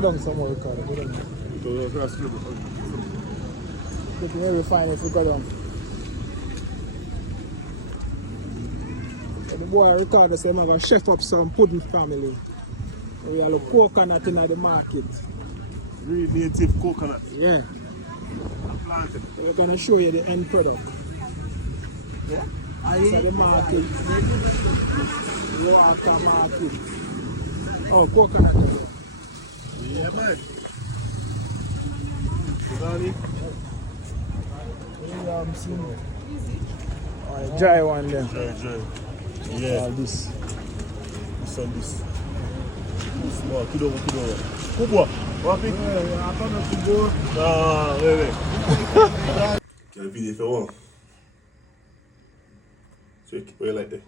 go down somewhere, Ricardo. Go down. Looking very fine if we go down. So the boy Ricardo said, I'm going to chef up some pudding family. We have a coconut in the market. Real native coconut. Yeah. Planted. We're going to show you the end product. Yeah. So the market. Water market. Oh, coconut. Yeah, man. Ghani. Dry one there. Dry. Yeah. This. This and this. Small. Kidogo. Kubwa. Wapi? Hapana kubwa. Wewe. Can I video if you want? So you keep it like that.